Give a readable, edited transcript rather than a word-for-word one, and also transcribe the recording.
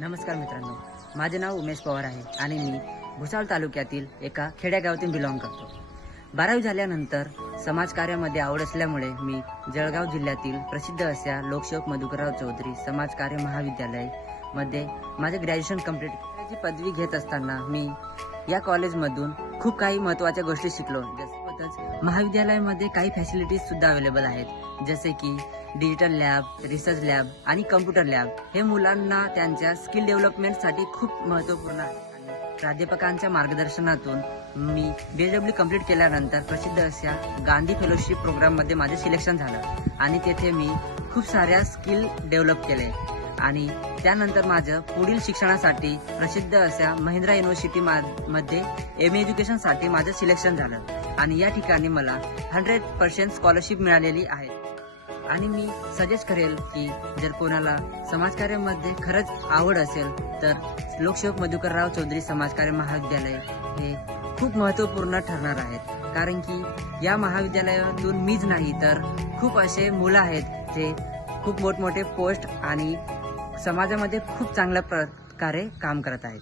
नमस्कार मित्रांनो, माझे नाव उमेश पवार आहे आणि मी भुसावळ तालुक्यातील एका खेड्यागावातून बिलॉंग करतो. 12वी झाल्यानंतर समाजकार्यामध्ये आवड असल्यामुळे मी जळगाव जिल्ह्यातील प्रसिद्ध अशा लोकसेवक मधुकरराव चौधरी समाजकार्य महाविद्यालय मध्ये माझे ग्रॅज्युएशन कंप्लीट पदवी घेत असताना मी या कॉलेजमधून खूप काही महत्त्वाच्या गोष्टी शिकलो. जसं महाविद्यालयामध्ये काही फॅसिलिटीज सुद्धा अवेलेबल आहेत, जसे की डिजिटल लॅब, रिसर्च लॅब आणि कम्प्युटर लॅब. हे मुलांना त्यांच्या स्किल डेव्हलपमेंटसाठी खूप महत्त्वपूर्ण आहे. प्राध्यापकांच्या मार्गदर्शनातून मी BSW कंप्लीट केल्यानंतर प्रसिद्ध अशा गांधी फेलोशिप प्रोग्राममध्ये माझे सिलेक्शन झालं आणि तेथे मी खूप साऱ्या स्किल डेव्हलप केले आणि त्यानंतर माझं पुढील शिक्षणासाठी प्रसिद्ध अशा महिंद्रा युनिव्हर्सिटी मध्ये MA एज्युकेशनसाठी माझं सिलेक्शन झालं आणि या ठिकाणी मला 100% स्कॉलरशिप मिळालेली आहे. आणि मी सजेस्ट करेल की जर कोणाला समाजकार्यामध्ये खरंच आवड असेल तर लोकसेवक मधुकरराव चौधरी समाजकार्य महाविद्यालय हे खूप महत्त्वपूर्ण ठरणार आहेत. कारण की या महाविद्यालयातून मीच नाही तर खूप असे मुलं आहेत जे खूप मोठमोठे पोस्ट आणि समाजामध्ये खूप चांगल्या प्रकारे काम करत आहेत.